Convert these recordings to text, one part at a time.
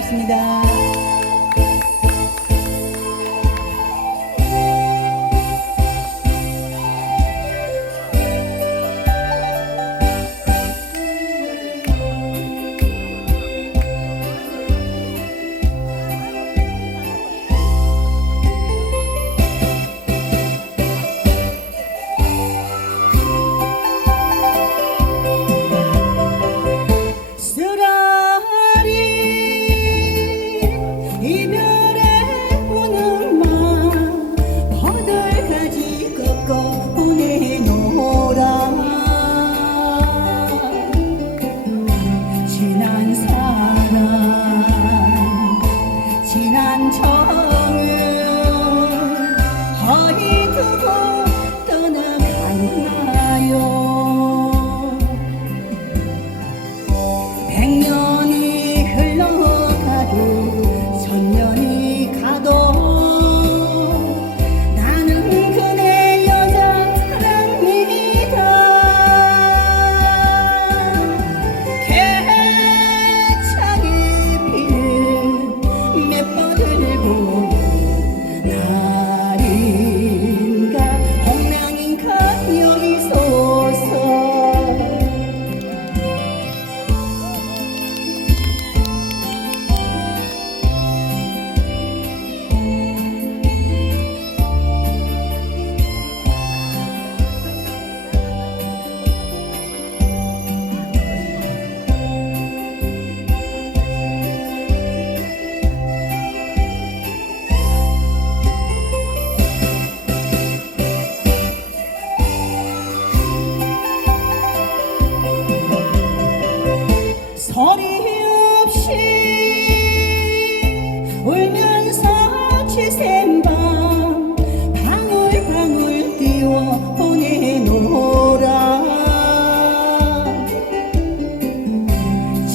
반갑습니다.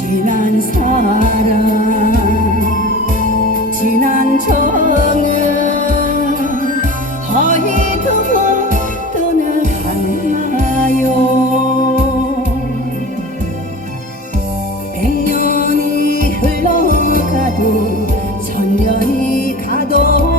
지난 사랑 지난 정은 허이 두고 떠나갔나요? 백년이 흘러가도 천년이 가도